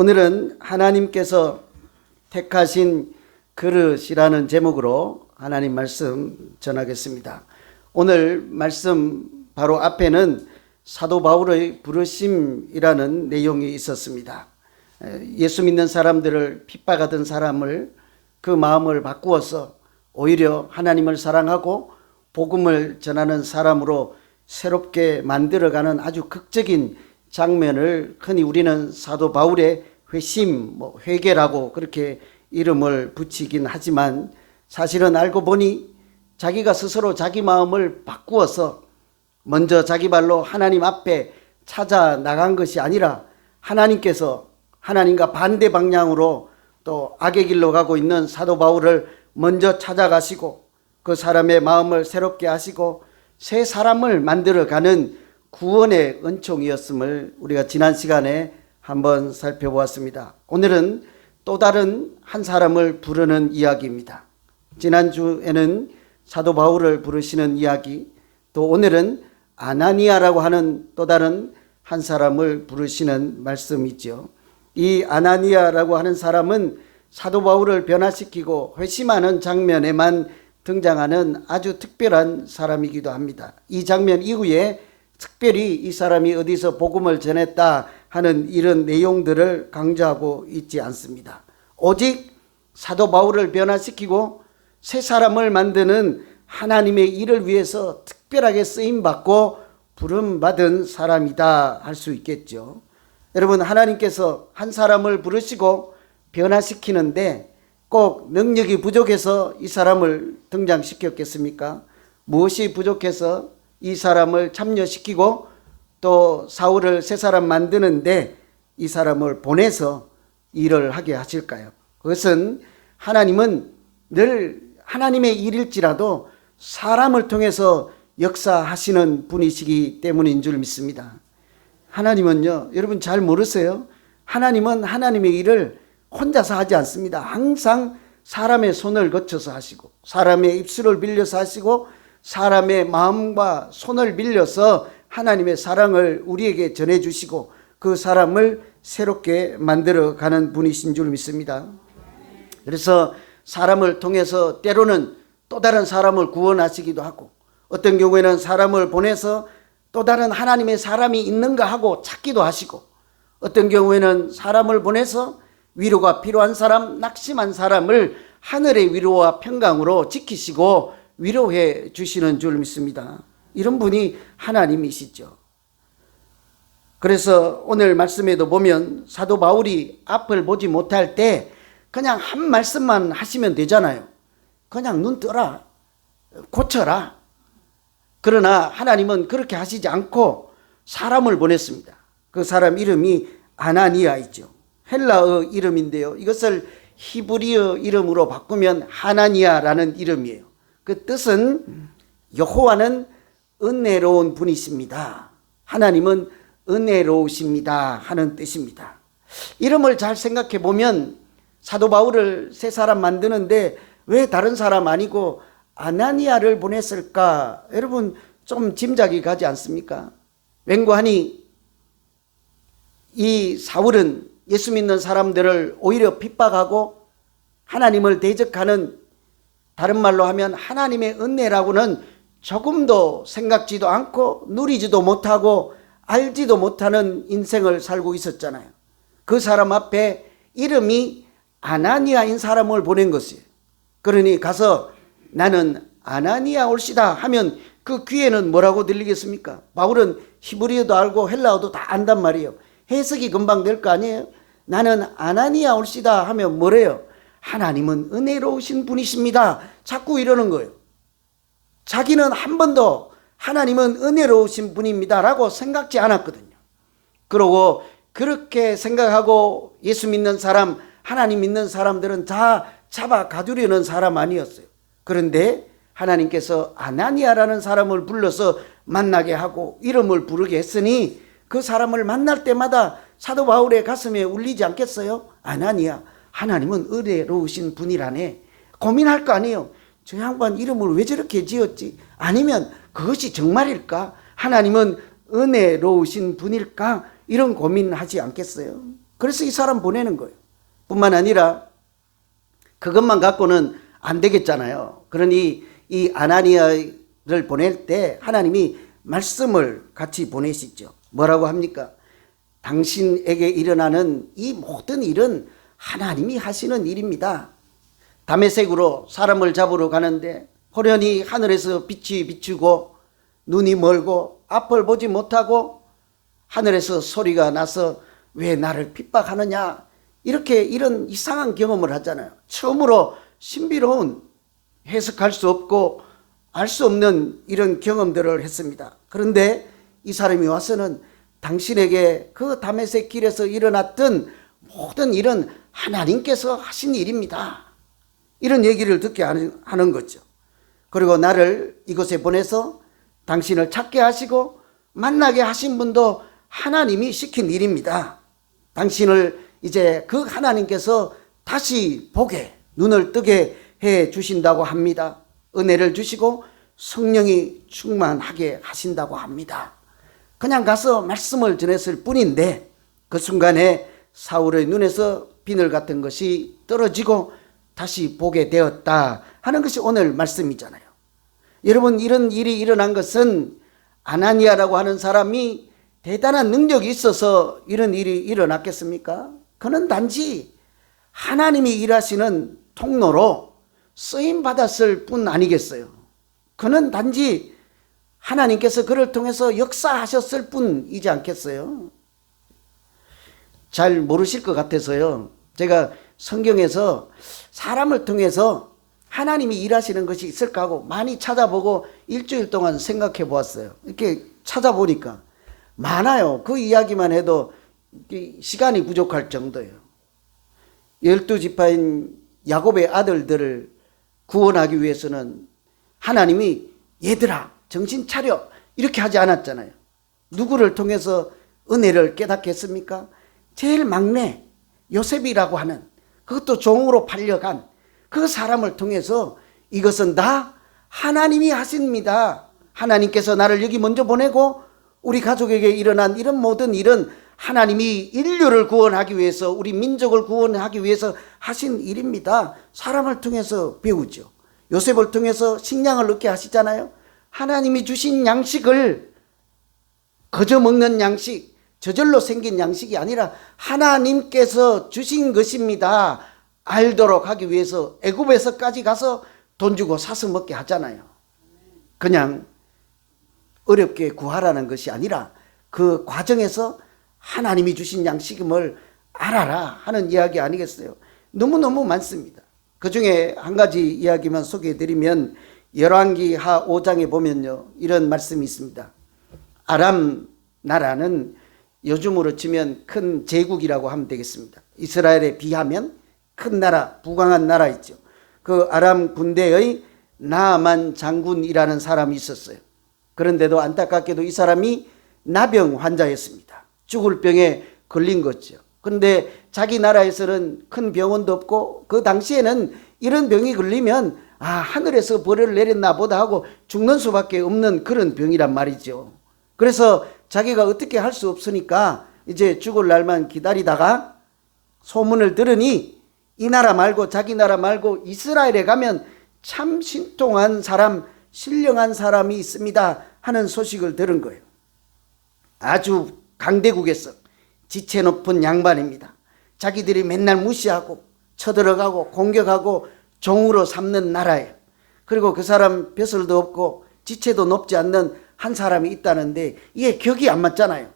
오늘은 하나님께서 택하신 그릇이라는 제목으로 하나님 말씀 전하겠습니다. 오늘 말씀 바로 앞에는 사도 바울의 부르심이라는 내용이 있었습니다. 예수 믿는 사람들을 핍박하던 사람을 그 마음을 바꾸어서 오히려 하나님을 사랑하고 복음을 전하는 사람으로 새롭게 만들어가는 아주 극적인 장면을 흔히 우리는 사도 바울의 회심, 회개라고 그렇게 이름을 붙이긴 하지만 사실은 알고 보니 자기가 스스로 자기 마음을 바꾸어서 먼저 자기 발로 하나님 앞에 찾아 나간 것이 아니라 하나님께서 하나님과 반대 방향으로 또 악의 길로 가고 있는 사도 바울을 먼저 찾아가시고 그 사람의 마음을 새롭게 하시고 새 사람을 만들어가는 구원의 은총이었음을 우리가 지난 시간에 한번 살펴보았습니다. 오늘은 또 다른 한 사람을 부르는 이야기입니다. 지난주에는 사도 바울을 부르시는 이야기, 또 오늘은 아나니아라고 하는 또 다른 한 사람을 부르시는 말씀이죠. 이 아나니아라고 하는 사람은 사도 바울을 변화시키고 회심하는 장면에만 등장하는 아주 특별한 사람이기도 합니다. 이 장면 이후에 특별히 이 사람이 어디서 복음을 전했다 하는 이런 내용들을 강조하고 있지 않습니다. 오직 사도 바울을 변화시키고 새 사람을 만드는 하나님의 일을 위해서 특별하게 쓰임받고 부름받은 사람이다 할 수 있겠죠. 여러분, 하나님께서 한 사람을 부르시고 변화시키는데 꼭 능력이 부족해서 이 사람을 등장시켰겠습니까? 무엇이 부족해서 이 사람을 참여시키고 또 사울을 새 사람 만드는데 이 사람을 보내서 일을 하게 하실까요? 그것은 하나님은 늘 하나님의 일일지라도 사람을 통해서 역사하시는 분이시기 때문인 줄 믿습니다. 하나님은요, 여러분 잘 모르세요? 하나님은 하나님의 일을 혼자서 하지 않습니다. 항상 사람의 손을 거쳐서 하시고 사람의 입술을 빌려서 하시고 사람의 마음과 손을 빌려서 하나님의 사랑을 우리에게 전해주시고 그 사람을 새롭게 만들어가는 분이신 줄 믿습니다. 그래서 사람을 통해서 때로는 또 다른 사람을 구원하시기도 하고 어떤 경우에는 사람을 보내서 또 다른 하나님의 사람이 있는가 하고 찾기도 하시고 어떤 경우에는 사람을 보내서 위로가 필요한 사람, 낙심한 사람을 하늘의 위로와 평강으로 지키시고 위로해 주시는 줄 믿습니다. 이런 분이 하나님이시죠. 그래서 오늘 말씀에도 보면 사도 바울이 앞을 보지 못할 때 그냥 한 말씀만 하시면 되잖아요. 그냥 눈 뜨라, 고쳐라. 그러나 하나님은 그렇게 하시지 않고 사람을 보냈습니다. 그 사람 이름이 아나니아이죠. 헬라어 이름인데요. 이것을 히브리어 이름으로 바꾸면 하나니아라는 이름이에요. 그 뜻은 여호와는 은혜로운 분이십니다. 하나님은 은혜로우십니다 하는 뜻입니다. 이름을 잘 생각해 보면 사도 바울을 새 사람 만드는데 왜 다른 사람 아니고 아나니아를 보냈을까? 여러분 좀 짐작이 가지 않습니까? 왠고하니 이 사울은 예수 믿는 사람들을 오히려 핍박하고 하나님을 대적하는, 다른 말로 하면 하나님의 은혜라고는 조금도 생각지도 않고 누리지도 못하고 알지도 못하는 인생을 살고 있었잖아요. 그 사람 앞에 이름이 아나니아인 사람을 보낸 것이에요. 그러니 가서 나는 아나니아 올시다 하면 그 귀에는 뭐라고 들리겠습니까? 바울은 히브리어도 알고 헬라어도 다 안단 말이에요. 해석이 금방 될 거 아니에요? 나는 아나니아 올시다 하면 뭐래요? 하나님은 은혜로우신 분이십니다. 자꾸 이러는 거예요. 자기는 한 번도 하나님은 은혜로우신 분입니다 라고 생각지 않았거든요. 그러고 그렇게 생각하고 예수 믿는 사람, 하나님 믿는 사람들은 다 잡아 가두려는 사람 아니었어요. 그런데 하나님께서 아나니아라는 사람을 불러서 만나게 하고 이름을 부르게 했으니 그 사람을 만날 때마다 사도 바울의 가슴에 울리지 않겠어요? 아나니아, 하나님은 은혜로우신 분이라네. 고민할 거 아니에요. 저 양반 이름을 왜 저렇게 지었지? 아니면 그것이 정말일까? 하나님은 은혜로우신 분일까? 이런 고민하지 않겠어요? 그래서 이 사람 보내는 거예요. 뿐만 아니라 그것만 갖고는 안 되겠잖아요. 그러니 이 아나니아를 보낼 때 하나님이 말씀을 같이 보내시죠. 뭐라고 합니까? 당신에게 일어나는 이 모든 일은 하나님이 하시는 일입니다. 다메섹으로 사람을 잡으러 가는데 호련히 하늘에서 빛이 비추고 눈이 멀고 앞을 보지 못하고 하늘에서 소리가 나서 왜 나를 핍박하느냐, 이렇게 이런 이상한 경험을 하잖아요. 처음으로 신비로운, 해석할 수 없고 알 수 없는 이런 경험들을 했습니다. 그런데 이 사람이 와서는 당신에게 그 다메섹 길에서 일어났던 모든 일은 하나님께서 하신 일입니다, 이런 얘기를 듣게 하는 거죠. 그리고 나를 이곳에 보내서 당신을 찾게 하시고 만나게 하신 분도 하나님이 시킨 일입니다. 당신을 이제 그 하나님께서 다시 보게, 눈을 뜨게 해 주신다고 합니다. 은혜를 주시고 성령이 충만하게 하신다고 합니다. 그냥 가서 말씀을 전했을 뿐인데 그 순간에 사울의 눈에서 비늘 같은 것이 떨어지고 다시 보게 되었다 하는 것이 오늘 말씀이잖아요. 여러분, 이런 일이 일어난 것은 아나니아라고 하는 사람이 대단한 능력이 있어서 이런 일이 일어났겠습니까? 그는 단지 하나님이 일하시는 통로로 쓰임받았을 뿐 아니겠어요? 그는 단지 하나님께서 그를 통해서 역사하셨을 뿐이지 않겠어요? 잘 모르실 것 같아서요, 제가 성경에서 사람을 통해서 하나님이 일하시는 것이 있을까 하고 많이 찾아보고 일주일 동안 생각해 보았어요. 이렇게 찾아보니까 많아요. 그 이야기만 해도 시간이 부족할 정도예요. 12지파인 야곱의 아들들을 구원하기 위해서는 하나님이 얘들아 정신 차려 이렇게 하지 않았잖아요. 누구를 통해서 은혜를 깨닫게 했습니까? 제일 막내 요셉이라고 하는, 그것도 종으로 팔려간 그 사람을 통해서 이것은 다 하나님이 하십니다. 하나님께서 나를 여기 먼저 보내고 우리 가족에게 일어난 이런 모든 일은 하나님이 인류를 구원하기 위해서, 우리 민족을 구원하기 위해서 하신 일입니다. 사람을 통해서 배우죠. 요셉을 통해서 식량을 얻게 하시잖아요. 하나님이 주신 양식을 거저 먹는 양식, 저절로 생긴 양식이 아니라 하나님께서 주신 것입니다 알도록 하기 위해서 애굽에서까지 가서 돈 주고 사서 먹게 하잖아요. 그냥 어렵게 구하라는 것이 아니라 그 과정에서 하나님이 주신 양식임을 알아라 하는 이야기 아니겠어요? 너무너무 많습니다. 그 중에 한 가지 이야기만 소개해 드리면 열왕기하 5장에 보면요, 이런 말씀이 있습니다. 아람 나라는 요즘으로 치면 큰 제국이라고 하면 되겠습니다. 이스라엘에 비하면 큰 나라, 부강한 나라 있죠. 그 아람 군대의 나아만 장군이라는 사람이 있었어요. 그런데도 안타깝게도 이 사람이 나병 환자였습니다. 죽을 병에 걸린 거죠. 그런데 자기 나라에서는 큰 병원도 없고 그 당시에는 이런 병이 걸리면 하늘에서 벌을 내렸나 보다 하고 죽는 수밖에 없는 그런 병이란 말이죠. 그래서 자기가 어떻게 할 수 없으니까 이제 죽을 날만 기다리다가 소문을 들으니 이 나라 말고 자기 나라 말고 이스라엘에 가면 참 신통한 사람, 신령한 사람이 있습니다 하는 소식을 들은 거예요. 아주 강대국에서 지체 높은 양반입니다. 자기들이 맨날 무시하고 쳐들어가고 공격하고 종으로 삼는 나라예요. 그리고 그 사람 벼슬도 없고 지체도 높지 않는 한 사람이 있다는데 이게 격이 안 맞잖아요.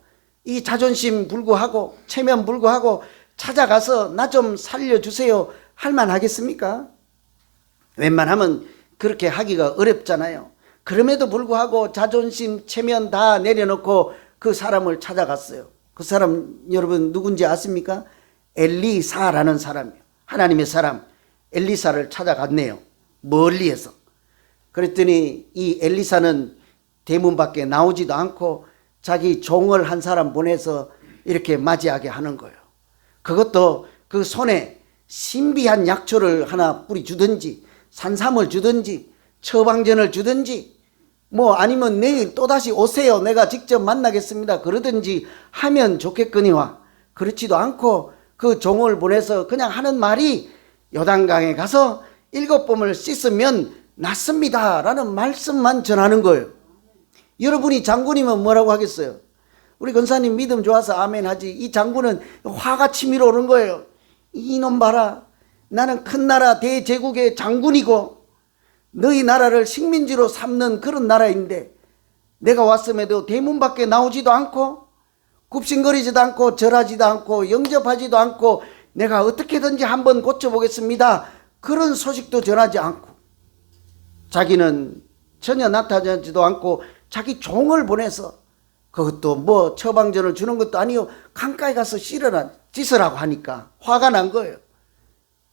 이 자존심 불구하고 체면 불구하고 찾아가서 나 좀 살려주세요 할 만하겠습니까? 웬만하면 그렇게 하기가 어렵잖아요. 그럼에도 불구하고 자존심 체면 다 내려놓고 그 사람을 찾아갔어요. 그 사람 여러분 누군지 아십니까? 엘리사라는 사람이에요. 하나님의 사람 엘리사를 찾아갔네요. 멀리에서. 그랬더니 이 엘리사는 대문 밖에 나오지도 않고 자기 종을 한 사람 보내서 이렇게 맞이하게 하는 거예요. 그것도 그 손에 신비한 약초를 하나 뿌리 주든지 산삼을 주든지 처방전을 주든지 뭐 아니면 내일 또다시 오세요 내가 직접 만나겠습니다 그러든지 하면 좋겠거니와 그렇지도 않고 그 종을 보내서 그냥 하는 말이 요단강에 가서 7번을 씻으면 낫습니다 라는 말씀만 전하는 거예요. 여러분이 장군이면 뭐라고 하겠어요? 우리 권사님 믿음 좋아서 아멘 하지. 이 장군은 화가 치밀어 오는 거예요. 이놈 봐라. 나는 큰 나라 대제국의 장군이고 너희 나라를 식민지로 삼는 그런 나라인데 내가 왔음에도 대문 밖에 나오지도 않고 굽신거리지도 않고 절하지도 않고 영접하지도 않고 내가 어떻게든지 한번 고쳐보겠습니다. 그런 소식도 전하지 않고 자기는 전혀 나타나지도 않고 자기 종을 보내서 그것도 뭐 처방전을 주는 것도 아니요. 강가에 가서 씻으라고 하니까 화가 난 거예요.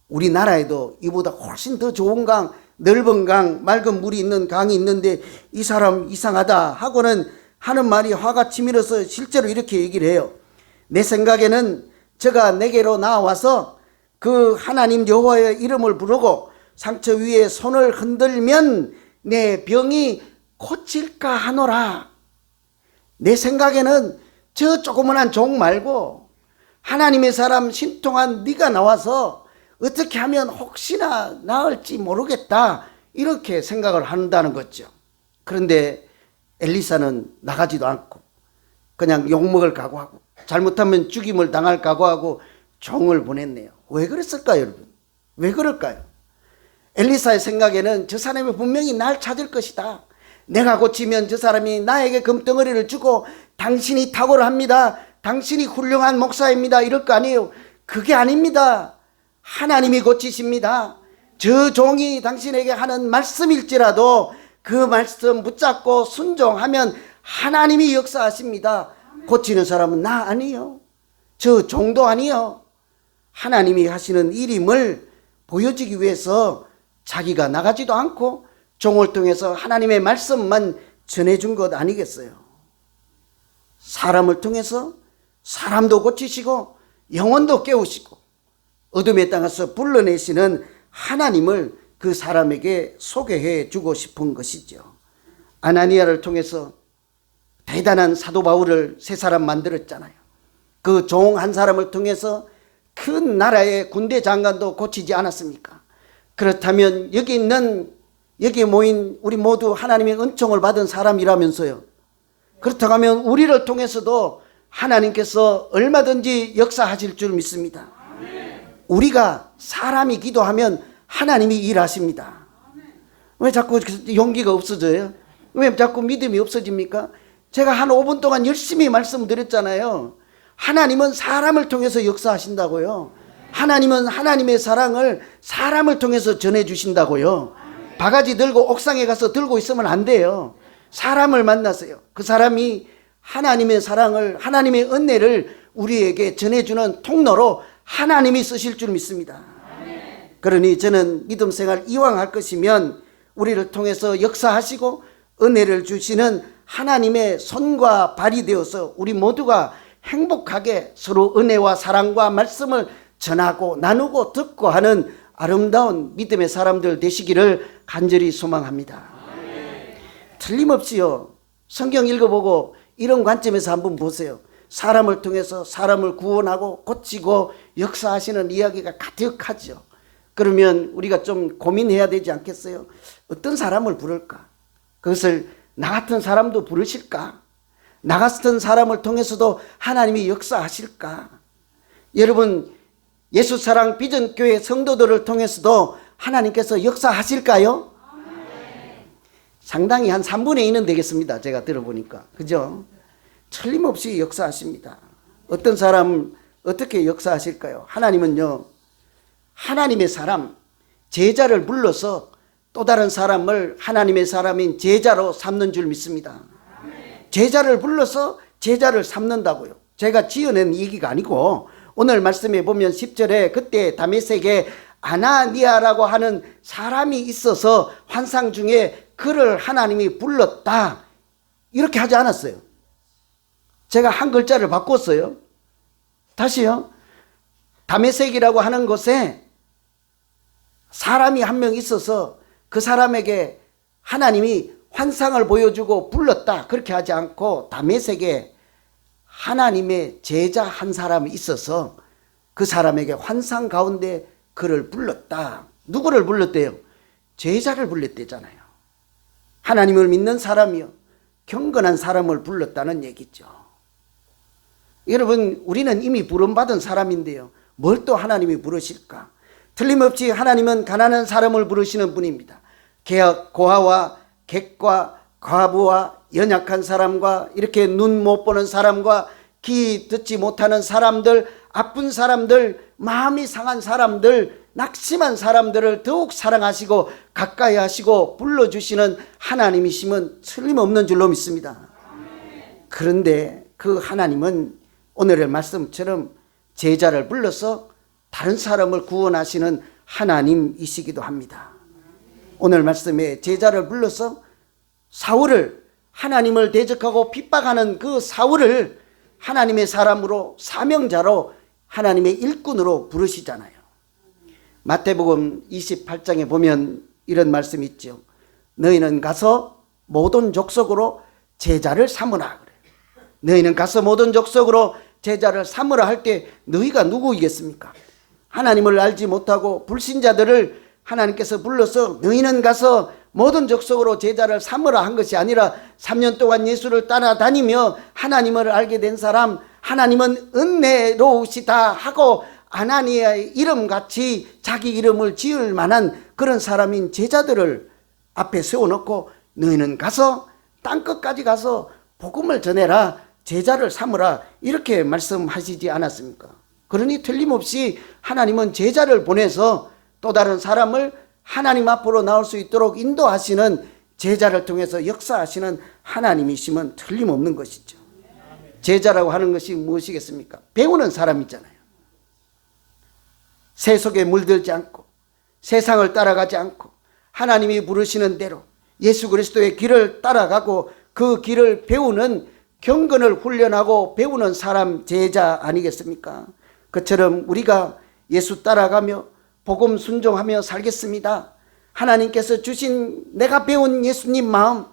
우리나라에도 이보다 훨씬 더 좋은 강, 넓은 강, 맑은 물이 있는 강이 있는데 이 사람 이상하다 하고는 하는 말이 화가 치밀어서 실제로 이렇게 얘기를 해요. 내 생각에는 저가 내게로 나와서 그 하나님 여호와의 이름을 부르고 상처 위에 손을 흔들면 내 병이 고칠까 하노라. 내 생각에는 저 조그만한 종 말고 하나님의 사람 신통한 네가 나와서 어떻게 하면 혹시나 나을지 모르겠다 이렇게 생각을 한다는 거죠. 그런데 엘리사는 나가지도 않고 그냥 욕먹을 각오하고 잘못하면 죽임을 당할 각오하고 종을 보냈네요. 왜 그랬을까요, 여러분? 왜 그럴까요? 엘리사의 생각에는 저 사람이 분명히 날 찾을 것이다. 내가 고치면 저 사람이 나에게 금덩어리를 주고 당신이 탁월합니다. 당신이 훌륭한 목사입니다. 이럴 거 아니에요. 그게 아닙니다. 하나님이 고치십니다. 저 종이 당신에게 하는 말씀일지라도 그 말씀 붙잡고 순종하면 하나님이 역사하십니다. 고치는 사람은 나 아니요. 저 종도 아니요. 하나님이 하시는 일임을 보여주기 위해서 자기가 나가지도 않고 종을 통해서 하나님의 말씀만 전해준 것 아니겠어요? 사람을 통해서 사람도 고치시고 영혼도 깨우시고 어둠의 땅에서 불러내시는 하나님을 그 사람에게 소개해 주고 싶은 것이죠. 아나니아를 통해서 대단한 사도 바울을 세 사람 만들었잖아요. 그 종 한 사람을 통해서 큰 나라의 군대 장관도 고치지 않았습니까? 그렇다면 여기 모인 우리 모두 하나님의 은총을 받은 사람이라면서요. 그렇다고 하면 우리를 통해서도 하나님께서 얼마든지 역사하실 줄 믿습니다. 우리가 사람이 기도하면 하나님이 일하십니다. 왜 자꾸 용기가 없어져요? 왜 자꾸 믿음이 없어집니까? 제가 한 5분 동안 열심히 말씀드렸잖아요. 하나님은 사람을 통해서 역사하신다고요. 하나님은 하나님의 사랑을 사람을 통해서 전해주신다고요. 바가지 들고 옥상에 가서 들고 있으면 안 돼요. 사람을 만나세요. 그 사람이 하나님의 사랑을, 하나님의 은혜를 우리에게 전해주는 통로로 하나님이 쓰실 줄 믿습니다. 그러니 저는 믿음 생활 이왕 할 것이면 우리를 통해서 역사하시고 은혜를 주시는 하나님의 손과 발이 되어서 우리 모두가 행복하게 서로 은혜와 사랑과 말씀을 전하고 나누고 듣고 하는 아름다운 믿음의 사람들 되시기를 간절히 소망합니다. 틀림없이요. 성경 읽어보고 이런 관점에서 한번 보세요. 사람을 통해서 사람을 구원하고 고치고 역사하시는 이야기가 가득하죠. 그러면 우리가 좀 고민해야 되지 않겠어요? 어떤 사람을 부를까? 그것을 나 같은 사람도 부르실까? 나 같은 사람을 통해서도 하나님이 역사하실까? 여러분, 예수사랑 비전교회 성도들을 통해서도 하나님께서 역사하실까요? 상당히 한 3분의 2는 되겠습니다. 제가 들어보니까. 그죠? 틀림없이 역사하십니다. 어떤 사람 어떻게 역사하실까요? 하나님은요, 하나님의 사람, 제자를 불러서 또 다른 사람을 하나님의 사람인 제자로 삼는 줄 믿습니다. 제자를 불러서 제자를 삼는다고요. 제가 지어낸 얘기가 아니고 오늘 말씀에 보면 10절에 그때 다메섹에 아나니아라고 하는 사람이 있어서 환상 중에 그를 하나님이 불렀다. 이렇게 하지 않았어요. 제가 한 글자를 바꿨어요. 다시요. 다메섹이라고 하는 곳에 사람이 한 명 있어서 그 사람에게 하나님이 환상을 보여주고 불렀다. 그렇게 하지 않고 다메섹에 하나님의 제자 한 사람이 있어서 그 사람에게 환상 가운데 그를 불렀다. 누구를 불렀대요? 제자를 불렀대잖아요. 하나님을 믿는 사람이요, 경건한 사람을 불렀다는 얘기죠. 여러분, 우리는 이미 부름받은 사람인데요, 뭘 또 하나님이 부르실까? 틀림없이 하나님은 가난한 사람을 부르시는 분입니다. 고아와 객과 과부와 연약한 사람과 이렇게 눈 못 보는 사람과 귀 듣지 못하는 사람들, 아픈 사람들, 마음이 상한 사람들, 낙심한 사람들을 더욱 사랑하시고 가까이 하시고 불러주시는 하나님이심은 틀림없는 줄로 믿습니다. 그런데 그 하나님은 오늘의 말씀처럼 제자를 불러서 다른 사람을 구원하시는 하나님이시기도 합니다. 오늘 말씀에 제자를 불러서 사울을, 하나님을 대적하고 핍박하는 그 사울을 하나님의 사람으로, 사명자로, 하나님의 일꾼으로 부르시잖아요. 마태복음 28장에 보면 이런 말씀이 있죠. 너희는 가서 모든 족속으로 제자를 삼으라. 너희는 가서 모든 족속으로 제자를 삼으라 할 때 너희가 누구이겠습니까? 하나님을 알지 못하고 불신자들을 하나님께서 불러서 너희는 가서 모든 족속으로 제자를 삼으라 한 것이 아니라 3년 동안 예수를 따라다니며 하나님을 알게 된 사람, 하나님은 은혜로우시다 하고 아나니아의 이름같이 자기 이름을 지을 만한 그런 사람인 제자들을 앞에 세워놓고 너희는 가서 땅끝까지 가서 복음을 전해라, 제자를 삼으라, 이렇게 말씀하시지 않았습니까? 그러니 틀림없이 하나님은 제자를 보내서 또 다른 사람을 하나님 앞으로 나올 수 있도록 인도하시는, 제자를 통해서 역사하시는 하나님이심은 틀림없는 것이죠. 제자라고 하는 것이 무엇이겠습니까? 배우는 사람이잖아요. 새 속에 물들지 않고 세상을 따라가지 않고 하나님이 부르시는 대로 예수 그리스도의 길을 따라가고 그 길을 배우는, 경건을 훈련하고 배우는 사람, 제자 아니겠습니까? 그처럼 우리가 예수 따라가며 복음 순종하며 살겠습니다. 하나님께서 주신 내가 배운 예수님 마음,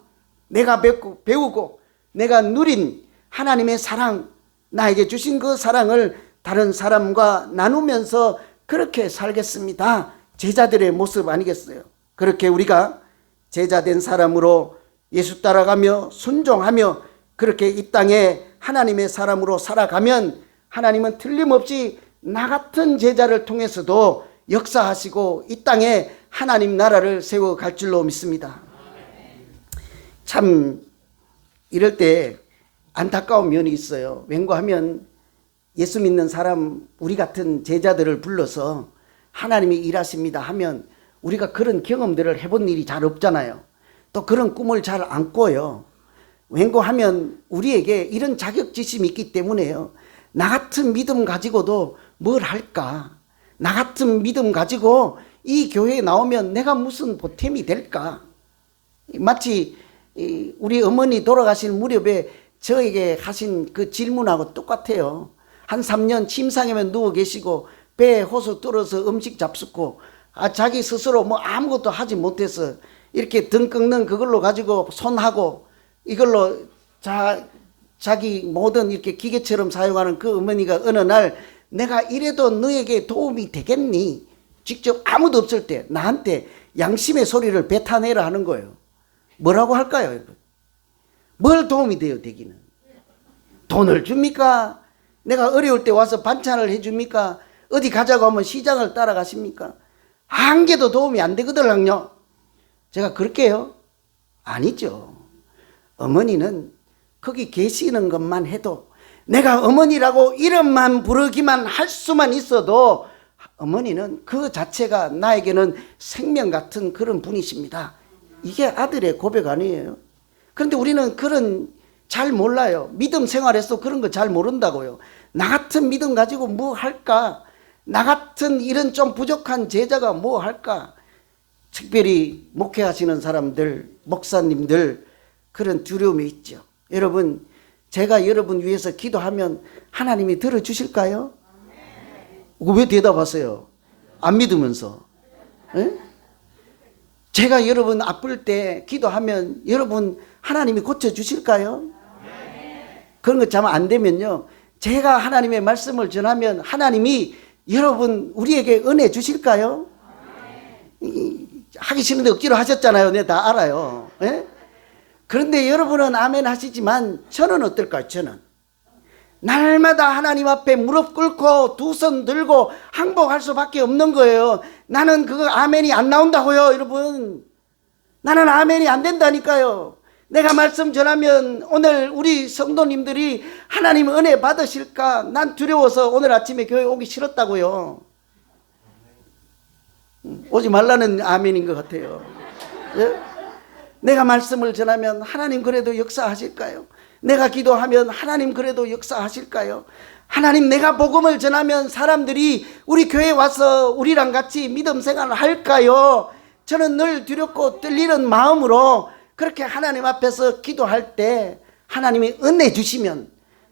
내가 배우고 내가 누린 하나님의 사랑, 나에게 주신 그 사랑을 다른 사람과 나누면서 그렇게 살겠습니다. 제자들의 모습 아니겠어요? 그렇게 우리가 제자된 사람으로 예수 따라가며 순종하며 그렇게 이 땅에 하나님의 사람으로 살아가면 하나님은 틀림없이 나 같은 제자를 통해서도 역사하시고 이 땅에 하나님 나라를 세워갈 줄로 믿습니다. 참 이럴 때 안타까운 면이 있어요. 왠고하면 예수 믿는 사람, 우리 같은 제자들을 불러서 하나님이 일하십니다 하면 우리가 그런 경험들을 해본 일이 잘 없잖아요. 또 그런 꿈을 잘 안 꿔요. 왠고하면 우리에게 이런 자격지심이 있기 때문에요. 나 같은 믿음 가지고도 뭘 할까? 나 같은 믿음 가지고 이 교회에 나오면 내가 무슨 보탬이 될까? 마치 우리 어머니 돌아가신 무렵에 저에게 하신 그 질문하고 똑같아요. 한 3년 침상에만 누워 계시고 배에 호수 뚫어서 음식 잡숫고 자기 스스로 뭐 아무것도 하지 못해서 이렇게 등 꺾는 그걸로 가지고 손하고 이걸로 자기 모든 이렇게 기계처럼 사용하는 그 어머니가 어느 날 내가 이래도 너에게 도움이 되겠니? 직접 아무도 없을 때 나한테 양심의 소리를 뱉어내라 하는 거예요. 뭐라고 할까요, 여러분? 뭘 도움이 돼요, 되기는? 돈을 줍니까? 내가 어려울 때 와서 반찬을 해줍니까? 어디 가자고 하면 시장을 따라가십니까? 한 개도 도움이 안 되거든요. 제가 그럴게요? 아니죠. 어머니는 거기 계시는 것만 해도, 내가 어머니라고 이름만 부르기만 할 수만 있어도 어머니는 그 자체가 나에게는 생명 같은 그런 분이십니다. 이게 아들의 고백 아니에요? 그런데 우리는 그런 잘 몰라요. 믿음 생활에서 그런 거 잘 모른다고요. 나 같은 믿음 가지고 뭐 할까? 나 같은 이런 좀 부족한 제자가 뭐 할까? 특별히 목회하시는 사람들, 목사님들, 그런 두려움이 있죠. 여러분, 제가 여러분 위해서 기도하면 하나님이 들어주실까요? 왜 대답하세요? 안 믿으면서. 에? 제가 여러분 아플 때 기도하면 여러분 하나님이 고쳐주실까요? 그런 거 참 안 되면요, 제가 하나님의 말씀을 전하면 하나님이 여러분 우리에게 은혜 주실까요? 하기 싫은데 억지로 하셨잖아요. 내가 다 알아요. 예? 그런데 여러분은 아멘 하시지만 저는 어떨까요? 저는 날마다 하나님 앞에 무릎 꿇고 두 손 들고 항복할 수밖에 없는 거예요. 나는 그거 아멘이 안 나온다고요, 여러분. 나는 아멘이 안 된다니까요. 내가 말씀 전하면 오늘 우리 성도님들이 하나님 은혜 받으실까? 난 두려워서 오늘 아침에 교회 오기 싫었다고요. 오지 말라는 아멘인 것 같아요. 예? 내가 말씀을 전하면 하나님 그래도 역사하실까요? 내가 기도하면 하나님 그래도 역사하실까요? 하나님 내가 복음을 전하면 사람들이 우리 교회에 와서 우리랑 같이 믿음 생활을 할까요? 저는 늘 두렵고 떨리는 마음으로 그렇게 하나님 앞에서 기도할 때 하나님이 은혜 주시면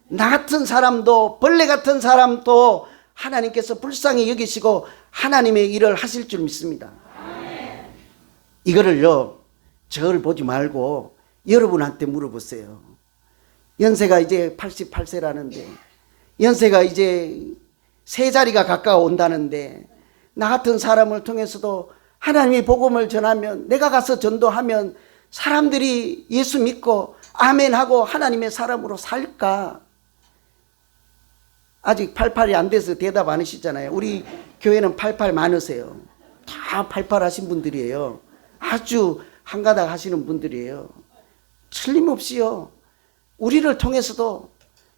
나 같은 사람도 벌레 같은 사람도 하나님께서 불쌍히 여기시고 하나님의 일을 하실 줄 믿습니다. 이거를요, 저를 보지 말고 여러분한테 물어보세요. 연세가 이제 88세라는데 연세가 이제 세 자리가 가까워 온다는데 나 같은 사람을 통해서도 하나님의 복음을 전하면 내가 가서 전도하면 사람들이 예수 믿고 아멘하고 하나님의 사람으로 살까? 아직 88이 안 돼서 대답 안 하시잖아요. 우리 교회는 88 많으세요. 다 88 하신 분들이에요. 아주 한가닥 하시는 분들이에요. 틀림없이요. 우리를 통해서도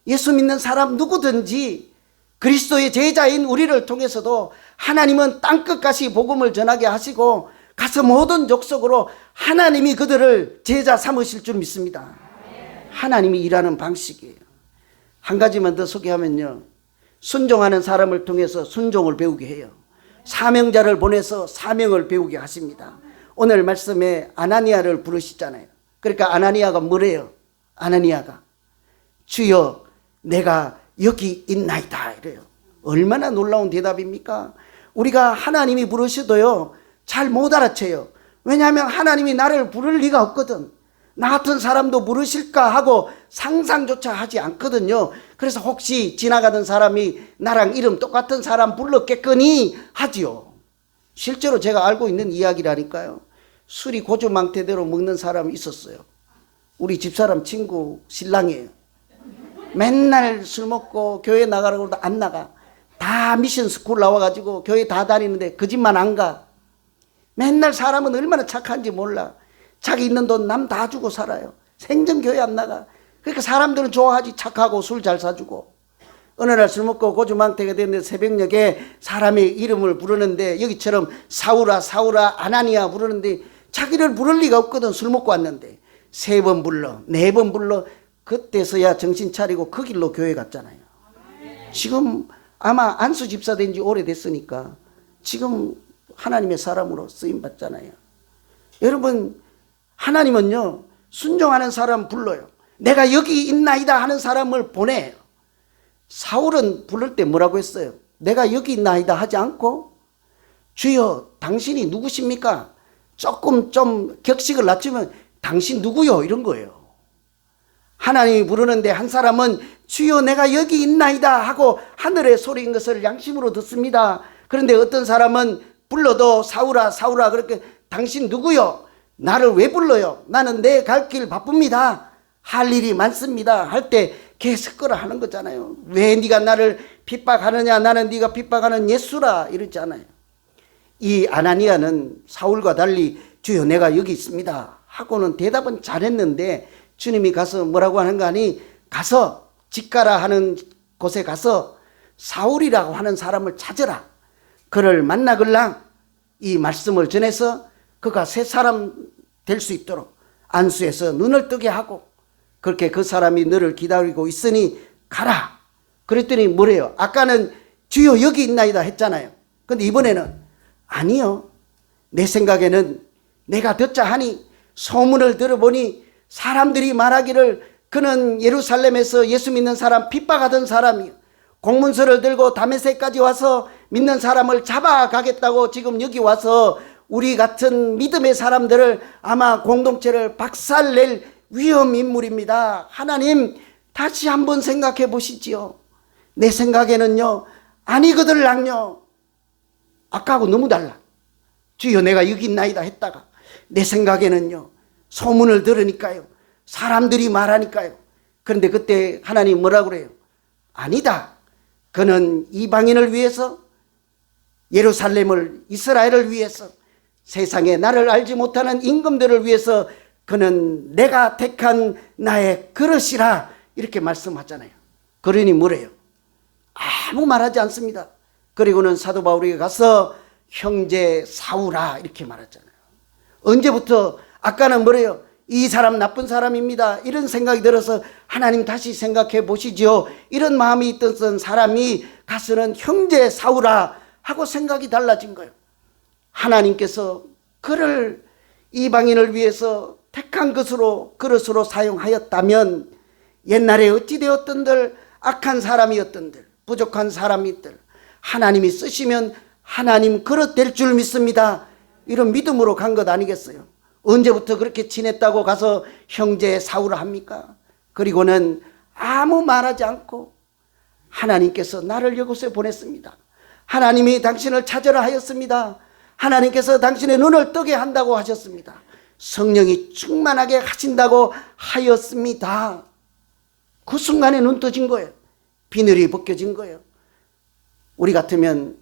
예수 믿는 사람 누구든지 그리스도의 제자인 우리를 통해서도 하나님은 땅끝까지 복음을 전하게 하시고 가서 모든 족속으로 하나님이 그들을 제자 삼으실 줄 믿습니다. 하나님이 일하는 방식이에요. 한 가지만 더 소개하면요. 순종하는 사람을 통해서 순종을 배우게 해요. 사명자를 보내서 사명을 배우게 하십니다. 오늘 말씀에 아나니아를 부르시잖아요. 그러니까 아나니아가 뭐래요? 아나니아가 주여 내가 여기 있나이다 이래요. 얼마나 놀라운 대답입니까? 우리가 하나님이 부르셔도요 잘 못 알아채요. 왜냐하면 하나님이 나를 부를 리가 없거든. 나 같은 사람도 부르실까 하고 상상조차 하지 않거든요. 그래서 혹시 지나가던 사람이 나랑 이름 똑같은 사람 불렀겠거니 하지요. 실제로 제가 알고 있는 이야기라니까요. 술이 고주망태대로 먹는 사람이 있었어요. 우리 집사람 친구 신랑이에요. 맨날 술 먹고 교회 나가라고 해도 안 나가. 다 미션 스쿨 나와가지고 교회 다 다니는데 그 집만 안 가. 맨날 사람은 얼마나 착한지 몰라. 자기 있는 돈 남 다 주고 살아요. 생전 교회 안 나가. 그러니까 사람들은 좋아하지. 착하고 술 잘 사주고. 어느 날 술 먹고 고주망태가 됐는데 새벽녘에 사람의 이름을 부르는데 여기처럼 사울아 사울아 아나니아 부르는데 자기를 부를 리가 없거든. 술 먹고 왔는데 3번 불러 4번 불러. 그때서야 정신 차리고 그 길로 교회 갔잖아요. 지금 아마 안수 집사 된 지 오래됐으니까 지금 하나님의 사람으로 쓰임 받잖아요. 여러분 하나님은요 순종하는 사람 불러요. 내가 여기 있나이다 하는 사람을 보내요. 사울은 부를 때 뭐라고 했어요? 내가 여기 있나이다 하지 않고 주여 당신이 누구십니까? 조금 좀 격식을 낮추면 당신 누구요? 이런 거예요. 하나님이 부르는데 한 사람은 주여 내가 여기 있나이다 하고 하늘의 소리인 것을 양심으로 듣습니다. 그런데 어떤 사람은 불러도 사울아 사울아 그렇게 당신 누구요? 나를 왜 불러요? 나는 내 갈 길 바쁩니다. 할 일이 많습니다. 할 때 개석거라 하는 거잖아요. 왜 네가 나를 핍박하느냐? 나는 네가 핍박하는 예수라 이러잖아요. 이 아나니아는 사울과 달리 주여 내가 여기 있습니다 하고는 대답은 잘했는데 주님이 가서 뭐라고 하는 거 아니? 가서 직가라 하는 곳에 가서 사울이라고 하는 사람을 찾으라. 그를 만나글랑 이 말씀을 전해서 그가 새 사람 될 수 있도록 안수해서 눈을 뜨게 하고 그렇게 그 사람이 너를 기다리고 있으니 가라. 그랬더니 뭐래요? 아까는 주여 여기 있나이다 했잖아요. 근데 이번에는 아니요. 내 생각에는 내가 듣자 하니 소문을 들어보니 사람들이 말하기를 그는 예루살렘에서 예수 믿는 사람 핍박하던 사람이요. 공문서를 들고 다메섹까지 와서 믿는 사람을 잡아가겠다고 지금 여기 와서 우리 같은 믿음의 사람들을 아마 공동체를 박살낼 위험 인물입니다. 하나님 다시 한번 생각해 보시지요. 내 생각에는요 아니거들랑요. 아까하고 너무 달라. 주여 내가 여기 있나이다 했다가 내 생각에는요, 소문을 들으니까요, 사람들이 말하니까요. 그런데 그때 하나님 뭐라고 그래요? 아니다. 그는 이방인을 위해서, 예루살렘을, 이스라엘을 위해서, 세상에 나를 알지 못하는 임금들을 위해서 그는 내가 택한 나의 그릇이라, 이렇게 말씀하잖아요. 그러니 뭐래요? 아무 말하지 않습니다. 그리고는 사도 바울이 가서 형제 사우라 이렇게 말하잖아요. 언제부터? 아까는 뭐래요? 이 사람 나쁜 사람입니다, 이런 생각이 들어서 하나님 다시 생각해 보시지요, 이런 마음이 있던 사람이 가서는 형제 사우라 하고 생각이 달라진 거예요. 하나님께서 그를 이방인을 위해서 택한 그릇으로 사용하였다면 옛날에 어찌 되었던들, 악한 사람이었던들, 부족한 사람이들, 하나님이 쓰시면 하나님 그릇 될 줄 믿습니다, 이런 믿음으로 간 것 아니겠어요? 언제부터 그렇게 지냈다고 가서 형제 사우라 합니까? 그리고는 아무 말하지 않고 하나님께서 나를 이곳에 보냈습니다. 하나님이 당신을 찾으라 하였습니다. 하나님께서 당신의 눈을 뜨게 한다고 하셨습니다. 성령이 충만하게 하신다고 하였습니다. 그 순간에 눈 떠진 거예요. 비늘이 벗겨진 거예요. 우리 같으면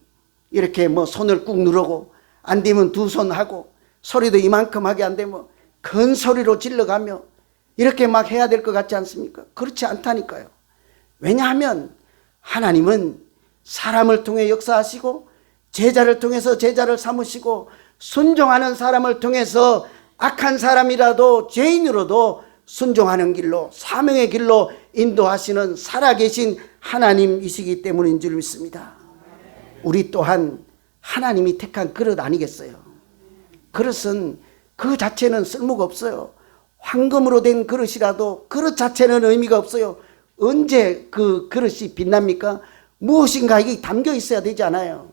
이렇게 손을 꾹 누르고, 안 되면 두 손 하고, 소리도 이만큼 하게 안 되면 큰 소리로 질러가며 이렇게 막 해야 될 것 같지 않습니까? 그렇지 않다니까요. 왜냐하면 하나님은 사람을 통해 역사하시고, 제자를 통해서 제자를 삼으시고, 순종하는 사람을 통해서 악한 사람이라도 죄인으로도 순종하는 길로, 사명의 길로 인도하시는 살아계신 하나님이시기 때문인 줄 믿습니다. 우리 또한 하나님이 택한 그릇 아니겠어요? 그릇은 그 자체는 쓸모가 없어요. 황금으로 된 그릇이라도 그릇 자체는 의미가 없어요. 언제 그 그릇이 빛납니까? 무엇인가 이게 담겨 있어야 되지 않아요?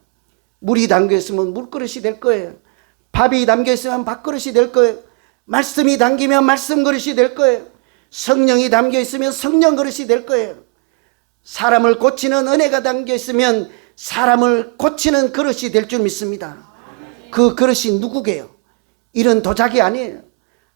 물이 담겨 있으면 물그릇이 될 거예요. 밥이 담겨 있으면 밥그릇이 될 거예요. 말씀이 담기면 말씀 그릇이 될 거예요. 성령이 담겨 있으면 성령 그릇이 될 거예요. 사람을 고치는 은혜가 담겨 있으면 사람을 고치는 그릇이 될 줄 믿습니다. 그 그릇이 누구게요? 이런 도자기 아니에요.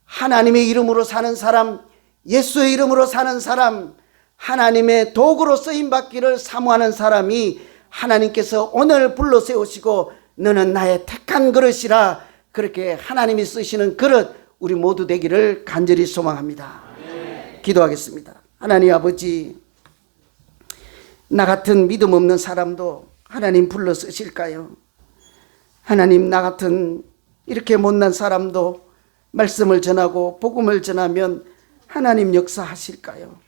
하나님의 이름으로 사는 사람, 예수의 이름으로 사는 사람, 하나님의 도구로 쓰임받기를 사모하는 사람이 하나님께서 오늘 불러 세우시고 너는 나의 택한 그릇이라, 그렇게 하나님이 쓰시는 그릇 우리 모두 되기를 간절히 소망합니다. 기도하겠습니다. 하나님 아버지, 나 같은 믿음 없는 사람도 하나님 불러 쓰실까요? 하나님, 나 같은 이렇게 못난 사람도 말씀을 전하고 복음을 전하면 하나님 역사하실까요?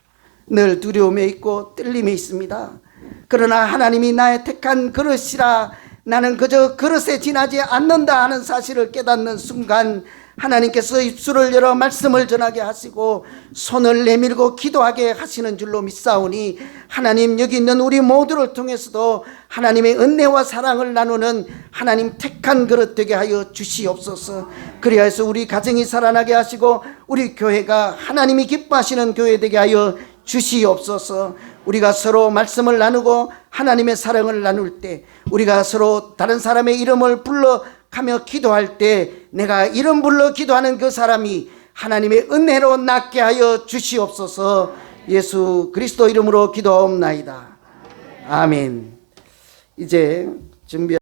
늘 두려움에 있고 떨림에 있습니다. 그러나 하나님이 나의 택한 그릇이라, 나는 그저 그릇에 지나지 않는다 하는 사실을 깨닫는 순간 하나님께서 입술을 열어 말씀을 전하게 하시고 손을 내밀고 기도하게 하시는 줄로 믿사오니, 하나님 여기 있는 우리 모두를 통해서도 하나님의 은혜와 사랑을 나누는 하나님 택한 그릇 되게 하여 주시옵소서. 그리하여서 우리 가정이 살아나게 하시고 우리 교회가 하나님이 기뻐하시는 교회 되게 하여 주시옵소서. 우리가 서로 말씀을 나누고 하나님의 사랑을 나눌 때, 우리가 서로 다른 사람의 이름을 불러가며 기도할 때, 내가 이름 불러 기도하는 그 사람이 하나님의 은혜로 낫게 하여 주시옵소서. 예수 그리스도 이름으로 기도하옵나이다. 아멘. 이제 준비